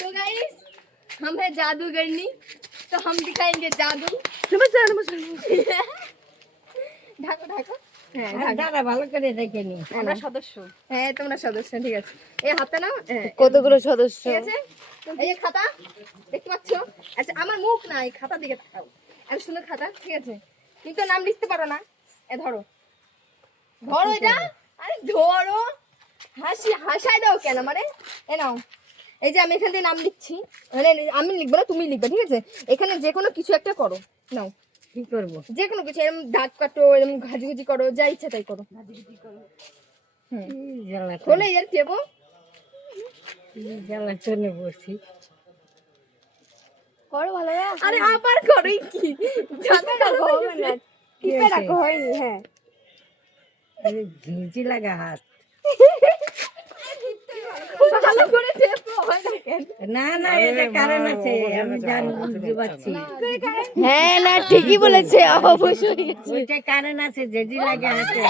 तो गाइस हम है जादूगरनी, तो हम दिखाएंगे जादू। ঢাকো ঢাকো। হ্যাঁ দাদা ভালো করে দেখে নি। আমরা সদস্য। হ্যাঁ তোমরা সদস্য, ঠিক আছে। এই হাতে নাও। কতগুলো সদস্য? ঠিক আছে, এই যে খাতা দেখতে পাচ্ছ। আচ্ছা আমার মুখ না, এই খাতা দিকে তাকাও। এত সুন্দর খাতা, ঠিক আছে, কিন্তু নাম লিখতে পারো না। এ ধরো ধরো এটা, আরে ধরো, হাসাই দাও কেন মানে। এ নাও, এই যে আমি এখান থেকে নাম লিখছি, মানে আমি লিখবো না, তুমি লিখবে, ঠিক আছে। এখানে যে কোনো কিছু একটা করো, নাও। কি করব? যে কোনো কিছু, এরকম দাগ কাটো, এরকম ঘাজিঘুজি করো, যা ইচ্ছা তাই করো। খোলে এর টেবো। জ্বালা চলে বসি। করো ভালো না? আরে আবার করো কি? জানো না হবে না। টিপে রাখো, হয়নি। হ্যাঁ ঝুঁঝি লাগা হাত। ভালো করে টেপো, হয় না কেন? না না, এটা কারণ আছে, আমি জানি, বুঝতে পারছি। হ্যাঁ না ঠিকই বলেছে, অবশ্যই। ওইটা কারণ আছে, ঝুঁঝি লাগা আছে।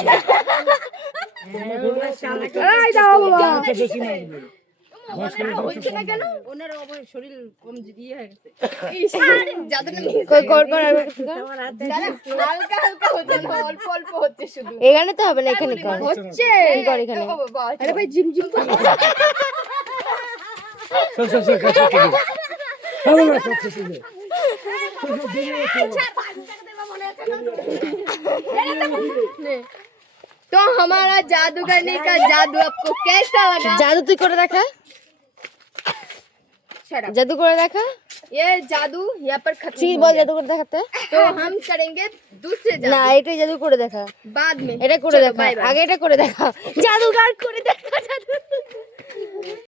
এই দাও বাবা। হচ্ছে না কেন? ওনার শরীর কম দিয়ে হয়ে গেছে। ইস, জাদুটা মিস। কর কর কর আর একটু কর। হালকা হালকা হচ্ছে না, অল্প অল্প হচ্ছে শুধু। এখানে তো হবে না, এখানে কর। হচ্ছে কি কর এখানে? ও বাবা, আরে ভাই জিম জিম করে। तो हमारा जादूगरनी का जादू आपको कैसा लगा? জাদু তুই করে দেখা, Shut up. জাদু করে দেখা। ये जादू यहाँ पर खत्म তুই हो বল गया। জাদু করে দেখাতে। तो हम करेंगे दूसरे না जादू এটাই জাদু করে দেখা, बाद में। এটা করে चलो, দেখা, bye bye। আগে এটা করে দেখা, জাদুগার করে দেখা, জাদু।